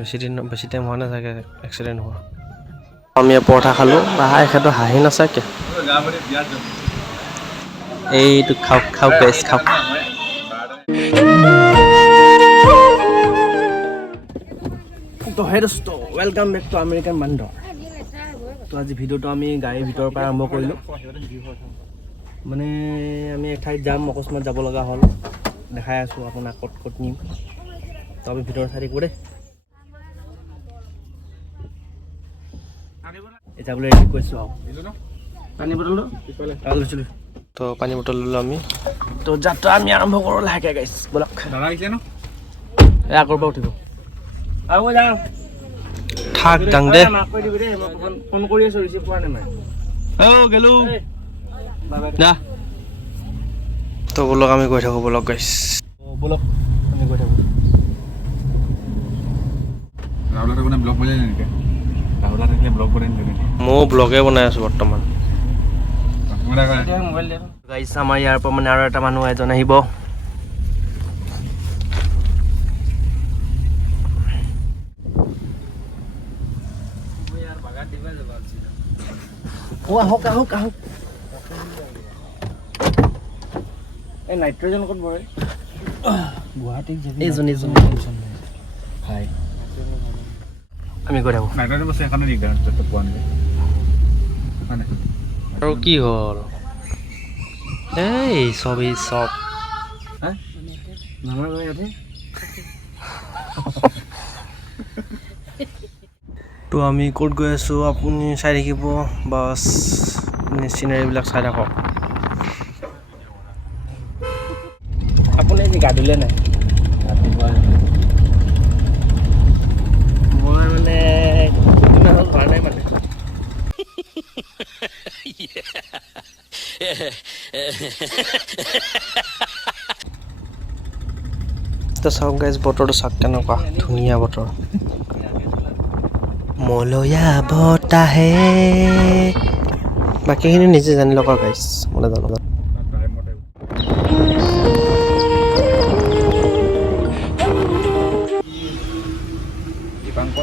বেছি টাইম হোৱা নাই চাগে এক্সিডেণ্ট হোৱা। আমি পৰঠা খালোঁ, এখেতৰ হাঁহি নাচাকে। এইটো খাওক খাওক গাইছ খাওক। তো হে দোস্ত, ৱেলকাম বেক টু আমেৰিকান বান্দৰ। তো আজি ভিডিঅ'টো আমি গাড়ীৰ ভিতৰৰ পৰা আৰম্ভ কৰিলোঁ। মানে আমি এঠাইত যাম, অকস্মাত যাব লগা হ'ল। দেখাই আছোঁ আপোনাক ক'ত ক'ত নিম। তো আমি ভিতৰত চাই থাকিব দেই। এতিয়া বোলে ৰেডি কৈছোঁ আৰু পানী বটলটো তো পানী বটল ল'লোঁ আমি। তো যাত্ৰা আমি আৰম্ভ কৰোঁ লাহেকৈ গাইছ। ব'লক দাদা আহিছে ন, এই আগৰ পৰা উঠিব আৰু যাওঁ থাক যাওঁ দে। ফোন কৰি আছোঁ, ৰিচিভ কৰা নাই মই গেলোঁ যা। তো ব'লক আমি গৈ থাকোঁ, ব'লক গাইছ ব'লক আমি গৈ থাকোঁ। ময়ো ব্লগে বনাই আছোঁ বৰ্তমান। গাইছ আমাৰ ইয়াৰ পৰা মানে আৰু এটা মানুহ এজন আহিব। আহক আহক আহক। এই নাইট্ৰজেন ক'ত পৰে? গুৱাহাটীত এইজন হয় আমি গৈ থাকোঁ। আৰু কি হ'ল এই চব তো আমি ক'ত গৈ আছোঁ আপুনি চাই থাকিব, বাছ চিনাৰীবিলাক চাই থাকক। আপুনি আজি গা ধুলে নাই? মই মানে হোৱা নাই মানে চাওক গাইজ, বতৰটো চাওক কেনেকুৱা ধুনীয়া বতৰ। মলয়া বতাহে, বাকীখিনি নিজে জানি লওক গাইজ, মই নাজানো।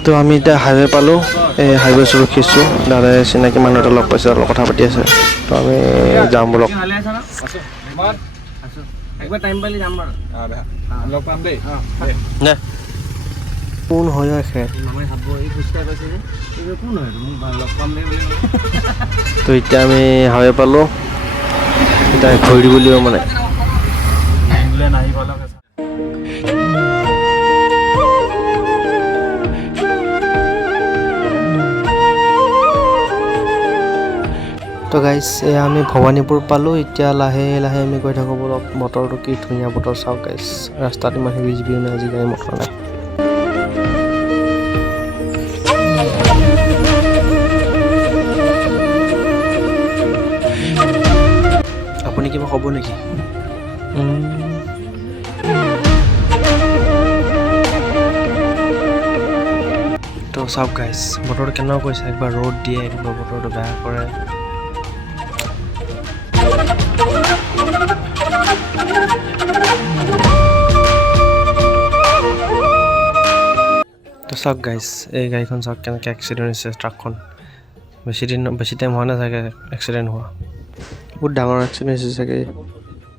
তো আমি এতিয়া হাইৱে পালোঁ। এই হাইৱে ৰখিছোঁ, দাদাই চিনাকি মানুহ এটা লগ পাইছে, অলপ কথা পাতি আছে। তো আমি যাম বলক। কোন হয় তো এতিয়া আমি হাইৱে পালোঁ, এতিয়া ঘূৰি দিব লাগিব মানে। তো গাইছ এয়া আমি ভৱানীপুৰ পালোঁ। এতিয়া লাহে লাহে আমি গৈ থাকোঁ বলক। বতৰটো কি ধুনীয়া বতৰ চাওক গাইছ, ৰাস্তাত ইমান হেভি জিবিও নাই, আজি গাড়ী মটৰ নাই। আপুনি কিবা ক'ব নেকি? তো চাওক গাইছ, বতৰটো কেনেকুৱা কৈছে, একবাৰ ৰ'দ দিয়ে, একবাৰ বতৰটো বেয়া কৰে। তো চাওক গাইছ, এই গাড়ীখন চাওক কেনেকৈ এক্সিডেণ্ট হৈছে, ট্ৰাকখন। বেছি টাইম হোৱা নাই চাগে এক্সিডেণ্ট হোৱা। বহুত ডাঙৰ এক্সিডেণ্ট হৈছে চাগে,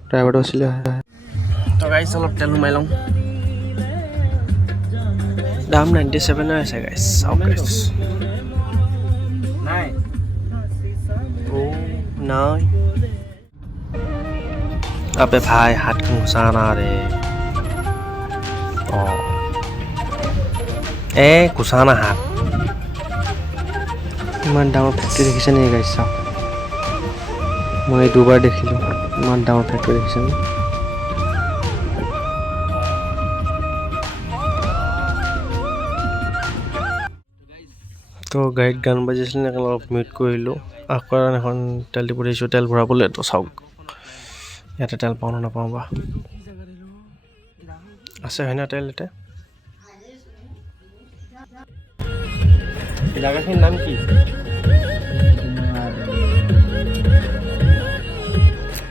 ড্ৰাইভাৰটো আছিলে। তো গাইছ অলপ তেল সোমাই লওঁ। দাম 97 আছে গাইছ, চাওক গাইছ। নাই अबे भाई हाथ घुसाना रे ঘুচানা হাত। ইমান ডাঙৰ ফেক্টৰী দেখিছে নেকি গাইছ? চাওক, মই দুবাৰ দেখিলোঁ ইমান ডাঙৰ ফেক্টৰী দেখিছে নে? তো গাড়ীত গান বাজিছিল, অলপ মিউট কৰিলোঁ। আকৌ এখন তেল ডিপুত আহিছোঁ তেল ভৰাবলৈ। তো চাওক ইয়াতে তেল পাওঁ নে নাপাওঁ বা, আছে হয়নে তেল ইয়াতে? জেগাখিনিৰ নাম কি?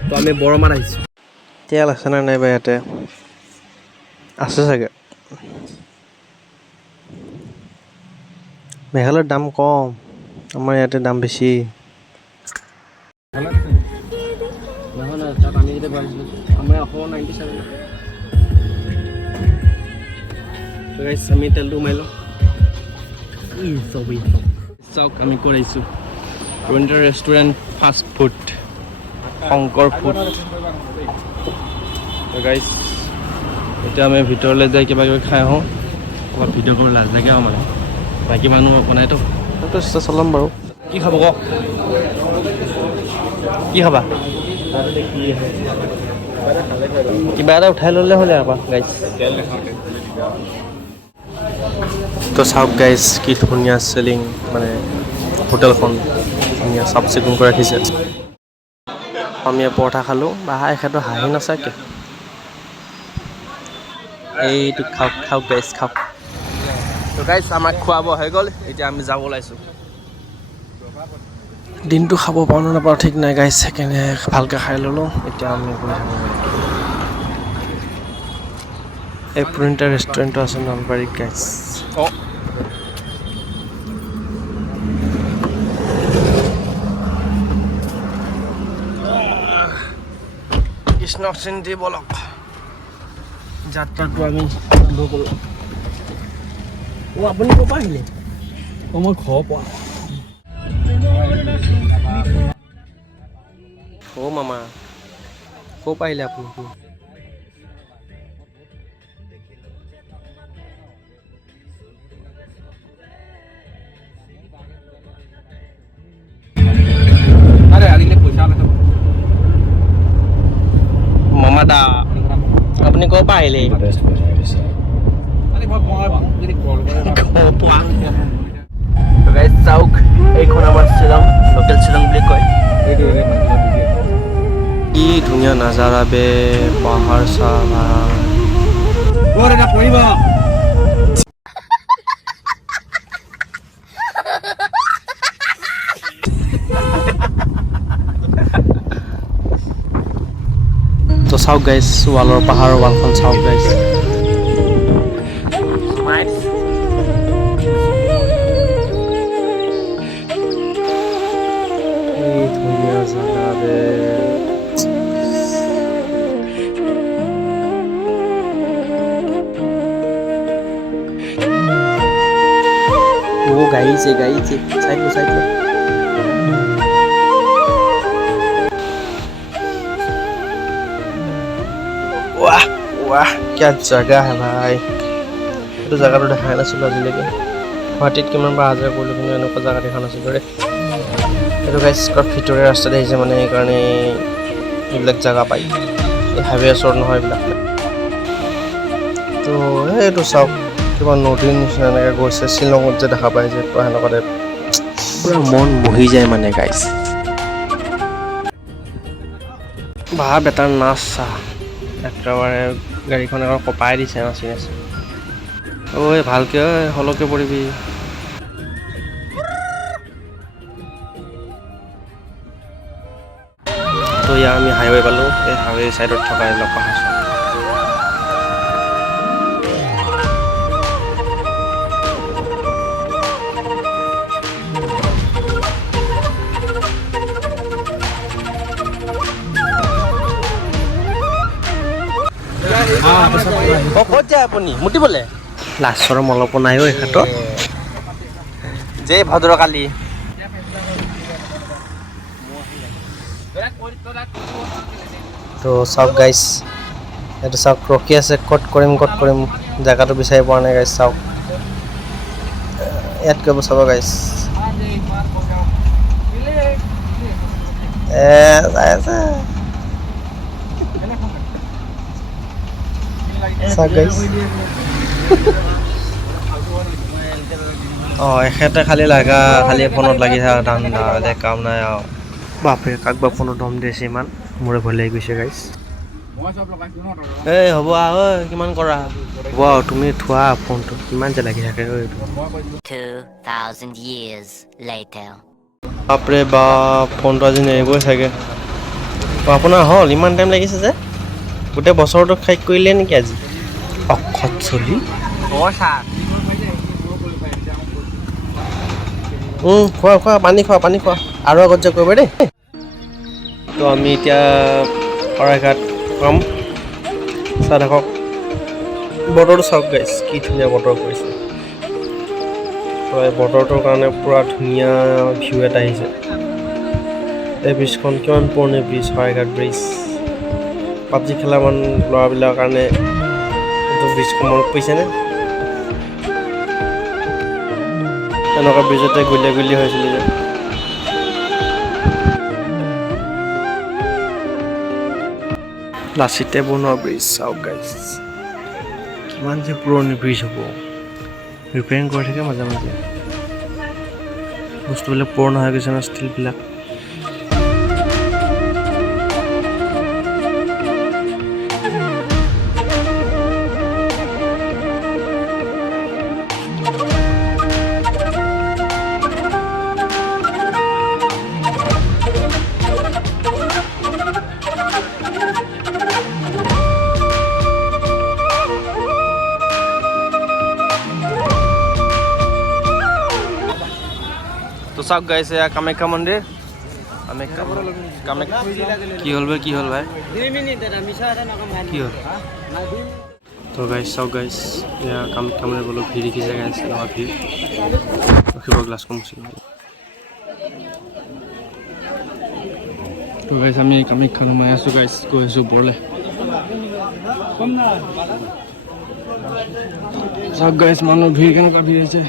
তো আমি বৰমাত আহিছোঁ। তেল আছে নে নাই বা ইয়াতে? আছে চাগে। মেঘালয়ৰ দাম কম, আমাৰ ইয়াতে দাম বেছি। নহয় নহয়, তাত আমি যেতিয়া ভৰাইছিলোঁ আমাৰ 197। তো গাইছ আমি তেলটো সোমাই লওঁ। চাওক আমি ক'ত আহিছোঁ, Rabindra restaurant fast food, Shankar food. তো গাইছ এতিয়া আমি ভিতৰলৈ যাই কিবা কিবি খাই আহোঁ, ক'ৰবাত ভিডিঅ' কৰিব লাজ লাগে আৰু মানে বাকী মানুহ বনাইতো চেষ্টা চলাম বাৰু। কি খাব কওক, কি খাবা? কিবা এটা উঠাই ল'লে হ'লে আকৌ গাইছ। তো চাওক গাইছ কি ধুনীয়া চেলিং, মানে হোটেলখন ধুনীয়া চাফ চিকুণ কৰি ৰাখিছে। আমি পৰঠা খালোঁ বা এখেতৰ হাঁহি নাচাকে। এইটো খাওক খাওক গাইছ খাওক। তো গাইছ আমাক খোৱা বোৱা হৈ গ'ল, এতিয়া আমি যাব ওলাইছোঁ। দিনটো খাব পাৰোঁ নে নাপাওঁ ঠিক নাই গাইছ, সেইকাৰণে ভালকৈ খাই ল'লোঁ। এতিয়া আমি গৈ থাকোঁ। এই পুৰণিটা ৰেষ্টুৰেণ্টটো আছে নলবাৰীত গাইছ। কৃষ্ণ চিন্তি বলক, যাত্ৰাটো আমি আৰম্ভ কৰোঁ। আপুনি ক'ৰ পৰা আহিলে? মই ঘৰৰ পৰা। মামা ক'ৰ পৰা আহিলে আপুনি? মামা দা আপুনি ক'ৰ পৰা আহিলে? চাওক এইখন আমাৰ শ্বিলং, লোকেল শ্বিলং বুলি কয়। কি ধুনীয়া নাজাৰা বে, পাহাৰ চাহাৰ। তো চাওক গাইছ ৱালৰ পাহাৰৰ ৱালখন চাওক গাইছ। ধুনীয়া জাগা বে। গাড়িছে সাইড লো। वाह वाह क्या जगह है भाई, এইটো জায়গাটো দেখাই নাছিলোঁ আজিলৈকে। গুৱাহাটীত কিমানবাৰ হাজাৰ কৰিলোঁ কিন্তু এনেকুৱা জাগা দেখা নাছিলোঁ ৰে। এইটো গাইছ ভিতৰে ৰাস্তাতে আহিছে মানে, সেইকাৰণে এইবিলাক জাগা পায়। এই হাইৱে ওচৰত নহয় এইবিলাক। তো এইটো চাওক কিবা নদীৰ নিচিনা এনেকৈ গৈছে, শ্বিলঙত যে দেখা পায় যে সেনেকুৱা টাইপ, পূৰা মন বহি যায় মানে গাইছ। ভাব এটাৰ নাচ চা, একেবাৰে গাড়ীখন এখন কপাই দিছে নাচি নাচি। ঐ ভালকৈ ঐ হলকে পৰিবি। তো ইয়াৰ আমি হাইৱে পালোঁ, এই হাইৱে ছাইডত থকা এইবিলাক পাহাৰ চাওঁ। ক'ত যায় আপুনি মুতিবলে? লাচৰ মলপ নাই এই ক্ষেত্ৰত। জয় ভদ্ৰকালী। তো চাওক গাইছ, এইটো চাওক ৰখি আছে, ক'ত কৰিম জেগাটো বিচাৰি পোৱা নাই গাইছ। চাওক ইয়াত কৰিব চাব গাইছ, যাই আছে চাওক গাইছ। এখেতে খালি ফোনত লাগি থকা ধান্দা, কাম নাই আৰু। বাপৰে কাক বা ফোনত দম দিছে ইমান, মোৰে ভয় লাগি গৈছে গাইছ। এই হ'ব ঐ কিমান কৰা হ'ব আৰু, তুমি থোৱা ফোনটো, কিমান যে লাগি থাকে। 2000 years later. বাপৰে বাপ, ফোনটো আজি নেৰিবই চাগে। আপোনাৰ হ'ল ইমান টাইম লাগিছে যে, গোটেই বছৰটো শেষ কৰিলে নেকি আজি? অক্ষত চলি খোৱা পানী খোৱা আৰু আগত যে কৰিবা দেই। তো আমি এতিয়া শৰাইঘাট পাম। চাহ থাকক, বতৰটো চাওক গাইছ, কি ধুনীয়া বতৰ কৰিছে। তো এই বতৰটোৰ কাৰণে পূৰা ধুনীয়া ভিউ এটা আহিছে। এই ব্ৰিজখন কিমান পুৰণি ব্ৰিজ, শৰাইঘাট ব্ৰিজ। পাবজি খেলা ল'ৰাবিলাকৰ কাৰণে এইটো ব্ৰিজখন মনত পৰিছেনে? এনেকুৱা ব্ৰিজতে গুলীয়া হৈছিল যে। লাচিতে বনোৱা ব্ৰিজ চাওক গাইছ, কিমান যে পুৰণি ব্ৰিজ হ'ব। ৰিপেয়াৰিং কৰি থাকে মাজে মাজে, বস্তুবিলাক পুৰণা হৈ গৈছে ন, ষ্টীলবিলাক। তো চাওক গাইছে কামাখ্যা মন্দিৰ। কামাখ্যা কি হ'ল ভাই, কি হ'ল? তো গাইছ চাওক গাইছ, এয়া কামাখ্যা মন্দিৰ বোলো ভিৰ দেখিছে গাইছ, এনেকুৱা ভিৰ। ৰখিব গ্লাছ কমছিল। তো গাইছ আমি কামাখ্যা সোমাই আছোঁ গাইছ, গৈ আছোঁ ওপৰলৈ। চাওক গাইছ মানুহ ভিৰ কেনেকুৱা ভিৰ হৈছে।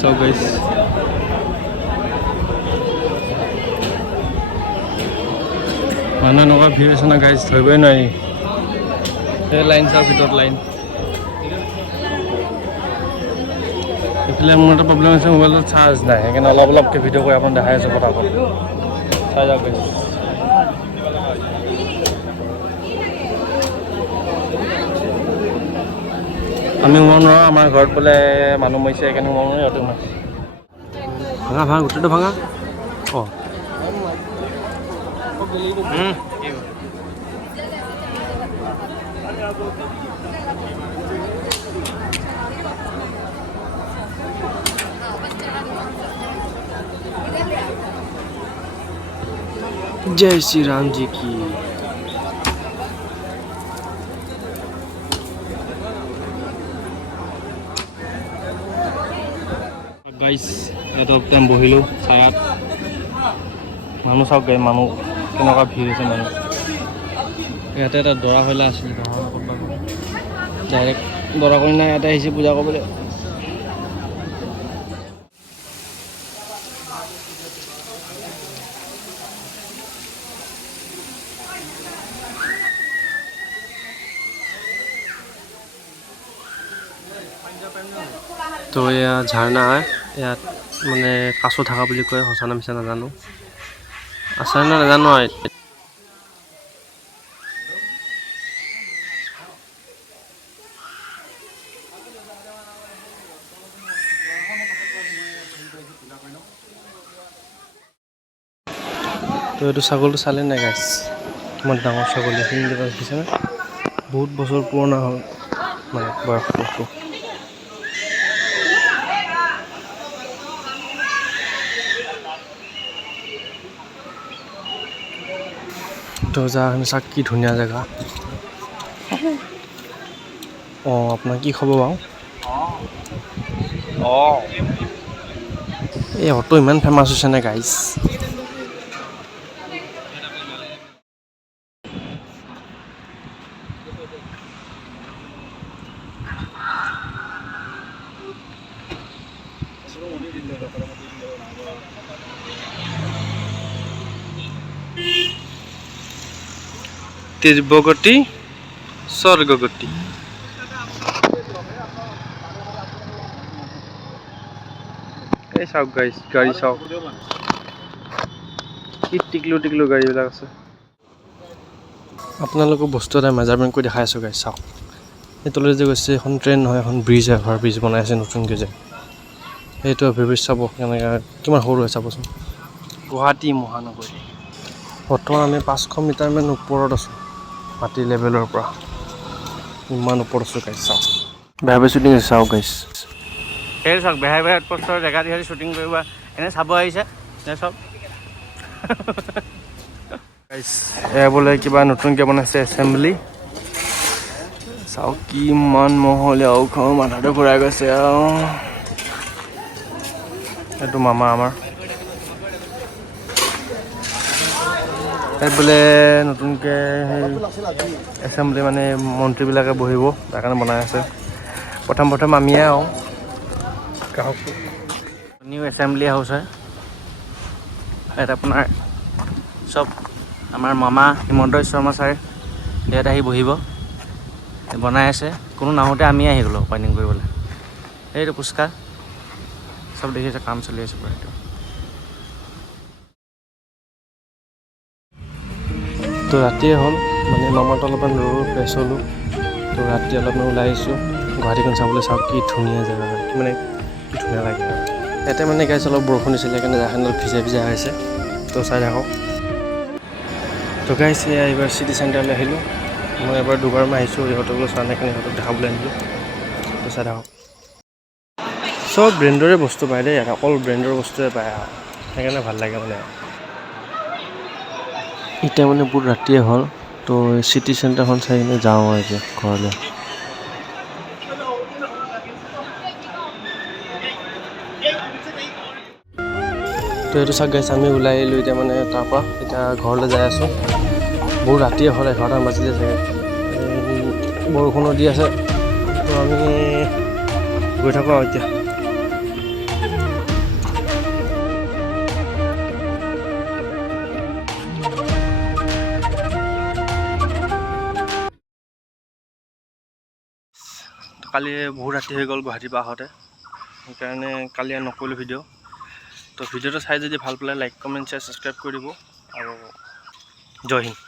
চাওক গাইছ, মানুহ এনেকুৱা ভিৰ আছে না গাইছ, ধৰিবই নোৱাৰি। এই লাইন চাওক, ভিতৰত লাইন। এইফালে মোৰ এটা প্ৰব্লেম হৈছে, মোবাইলত চাৰ্জ নাই, সেইকাৰণে অলপকৈ ভিডিঅ' কৰি আপোনাক দেখাই আছোঁ পটাপট। চাই যাওক গাইছ। আমি সোমাব নোৱাৰোঁ, আমাৰ ঘৰত বোলে মানুহ মৰিছে, সেইকাৰণে সোমাব নোৱাৰোঁ। সিহঁতে সোমাইছে। ভাঙা গোটেইটো ভাঙা। অঁ जय श्री राम जी की। গাইছ ইয়াত একদম বহিলোঁ ছায়াত। মানুহ চাওক গাই, মানুহ কেনেকুৱা ভিৰ হৈছে মানুহ। ইয়াতে এটা দৰা কইনা আছিল, ডাইৰেক্ট দৰা কইনা ইয়াতে আহিছে পূজা কৰিবলৈ। তো এয়া ঝাৰণা হয়, ইয়াত মানে কাছো থকা বুলি কয়, সঁচা না মিছা নাজানো, আছে নে নাজানো। তো এইটো ছাগলটো চালে নাই গাইছ, কিমান ডাঙৰ ছাগলী, এইখিনি দেখিছেনে? বহুত বছৰ পুৰণা হ'ল মানে বয়সটো। তো জেগাখিনি চাওক, কি ধুনীয়া জেগা। অঁ আপোনাৰ কি খবৰ বাৰু? এই অটো ইমান ফেমাছ হৈছে নে গাইছ। তীব্ৰগতি স্বৰ্গগতি। এই চাওক গাইছ, গাড়ী চাওক, কি টিকলো গাড়ীবিলাক আছে। আপোনালোকক বস্তু এটা মেজাৰমেণ্ট কৰি দেখাই আছোঁ গাইছ, চাওক। এই তললৈ যে গৈছে এখন ট্ৰেইন নহয়, এখন ব্ৰিজ হয়, এভাৰ ব্ৰিজ বনাই আছে নতুনকৈ যে। সেইটো অভাৰব্ৰিজ চাব কেনেকৈ, কিমান সৰু হয় চাবচোন। গুৱাহাটী মহানগৰী। বৰ্তমান আমি 500 মিটাৰমান ওপৰত আছোঁ মাটি লেভেলৰ পৰা। ইমান ওপৰত আছোঁ গাইছ, চাওক। বেয়া বেছি দিন চাওক গাইছ। সেই চাওক বেহাই বেহাই পোষ্টৰ জেগা দি শ্বুটিং কৰিব এনে চাব আহিছে চব এয়া বোলে কিবা নতুনকৈ বনাইছে এছেম্বলি চাওক কিমান মহলীয়া খাওঁ মাথাটো ঘূৰাই গৈছে আৰু এইটো মামা আমাৰ ইয়াত বোলে নতুনকৈ এছেম্বলি মানে মন্ত্ৰীবিলাকে বহিব তাৰ কাৰণে বনাই আছে প্ৰথম আমিয়ে আৰু নিউ এছেম্বলি হাউচ হয় ইয়াত আপোনাৰ চব আমাৰ মামা হিমন্ত বিশ্ব শৰ্মা ছাৰ ইয়াত আহি বহিব বনাই আছে কোনো নাহোঁতে আমি আহি গ'লোঁ অপেনিং কৰিবলৈ এইটো পুচকা চব দেখিছে কাম চলি আছে পূৰা এইটো তো ৰাতিয়ে হ'ল মানে মামাটো অলপমান ৰ'দ ফ্ৰেছ হ'লোঁ তো ৰাতি অলপমান ওলাই আহিছোঁ গুৱাহাটীখন চাবলৈ চাওক কি ধুনীয়া জেগা মানে কি ধুনীয়া লাগে ইয়াতে মানে গাইছ অলপ বৰষুণ দিছিলে সেইকাৰণে জেগাখন অলপ ভিজা হৈছে তো চাই থাকক তো গাইছ এইবাৰ চিটি চেণ্টাৰলৈ আহিলোঁ মই এবাৰ দুবাৰমান আহিছোঁ ইহঁতক চোৱা নাই কাৰণে ইহঁতক দেখাবলৈ আনিলোঁ তো চাই থাকক চব ব্ৰেণ্ডৰে বস্তু পায় দেই ইয়াত অকল ব্ৰেণ্ডৰ বস্তুৱে পায় আৰু সেইকাৰণে ভাল লাগে মানে এতিয়া মানে বহুত ৰাতিয়ে হ'ল তো চিটি চেণ্টাৰখন চাই কিনে যাওঁ আৰু এতিয়া ঘৰলৈ তো এইটো চাওক গাইছ আমি ওলাই আহিলোঁ এতিয়া মানে তাৰপৰা এতিয়া ঘৰলৈ যাই আছোঁ বহুত ৰাতিয়ে হ'ল 11টা বাজিলে চাগে বৰষুণো দি আছে তো আমি গৈ থাকোঁ আৰু এতিয়া কালি বহুত ৰাতি হৈ গ'ল গুৱাহাটীৰ পৰা আহোঁতে সেইকাৰণে কালি আৰু নকৰিলোঁ ভিডিঅ' তো ভিডিঅ'টো চাই যদি ভাল পালে লাইক কমেণ্ট শ্বেয়াৰ ছাবস্ক্ৰাইব কৰি দিব আৰু জয় হিন্দ